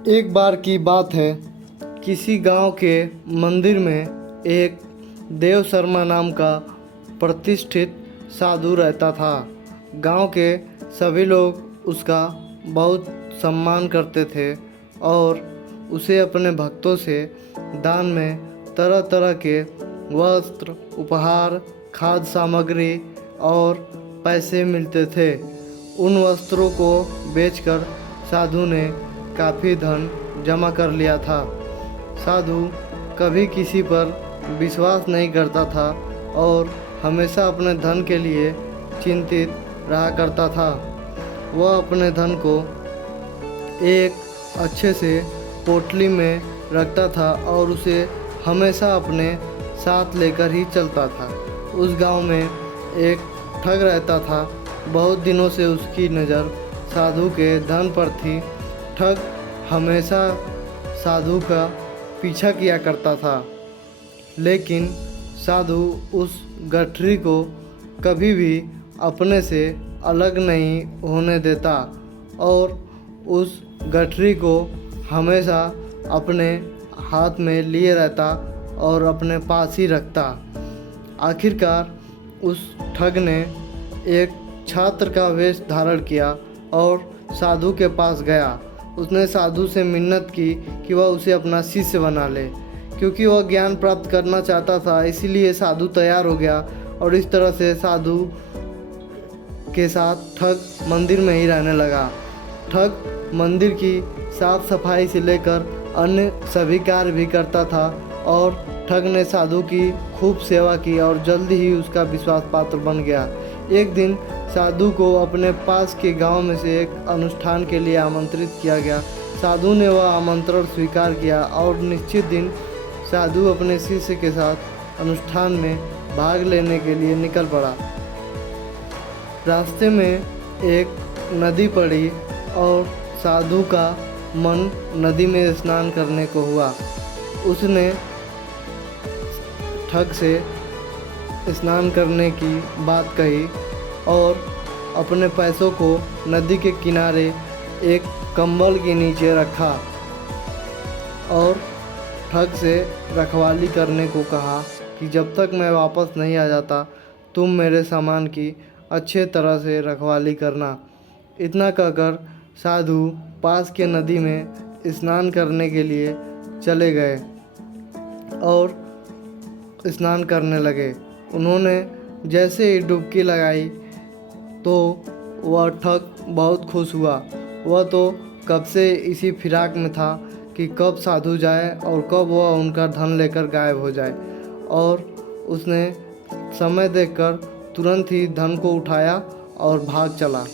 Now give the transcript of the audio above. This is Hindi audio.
एक बार की बात है, किसी गांव के मंदिर में एक देव शर्मा नाम का प्रतिष्ठित साधु रहता था। गांव के सभी लोग उसका बहुत सम्मान करते थे और उसे अपने भक्तों से दान में तरह तरह के वस्त्र, उपहार, खाद्य सामग्री और पैसे मिलते थे। उन वस्त्रों को बेचकर साधु ने काफ़ी धन जमा कर लिया था। साधु कभी किसी पर विश्वास नहीं करता था और हमेशा अपने धन के लिए चिंतित रहा करता था। वह अपने धन को एक अच्छे से पोटली में रखता था और उसे हमेशा अपने साथ लेकर ही चलता था। उस गांव में एक ठग रहता था। बहुत दिनों से उसकी नज़र साधु के धन पर थी। ठग हमेशा साधु का पीछा किया करता था, लेकिन साधु उस गठरी को कभी भी अपने से अलग नहीं होने देता और उस गठरी को हमेशा अपने हाथ में लिए रहता और अपने पास ही रखता। आखिरकार उस ठग ने एक छात्र का वेश धारण किया और साधु के पास गया। उसने साधु से मिन्नत की कि वह उसे अपना शिष्य बना ले। क्योंकि वह ज्ञान प्राप्त करना चाहता था, इसीलिए साधु तैयार हो गया और इस तरह से साधु के साथ ठग मंदिर में ही रहने लगा। ठग मंदिर की साफ सफाई से लेकर अन्य सभी कार्य भी करता था और ठग ने साधु की खूब सेवा की और जल्दी ही उसका विश्वास पात्र बन गया। एक दिन साधु को अपने पास के गांव में से एक अनुष्ठान के लिए आमंत्रित किया गया। साधु ने वह आमंत्रण स्वीकार किया और निश्चित दिन साधु अपने शिष्य के साथ अनुष्ठान में भाग लेने के लिए निकल पड़ा। रास्ते में एक नदी पड़ी और साधु का मन नदी में स्नान करने को हुआ। उसने ठग से स्नान करने की बात कही और अपने पैसों को नदी के किनारे एक कंबल के नीचे रखा और ठग से रखवाली करने को कहा कि जब तक मैं वापस नहीं आ जाता तुम मेरे सामान की अच्छे तरह से रखवाली करना। इतना कहकर साधु पास के नदी में स्नान करने के लिए चले गए और स्नान करने लगे। उन्होंने जैसे ही डुबकी लगाई तो वह ठग बहुत खुश हुआ। वह तो कब से इसी फिराक में था कि कब साधु जाए और कब वह उनका धन लेकर गायब हो जाए, और उसने समय देखकर तुरंत ही धन को उठाया और भाग चला।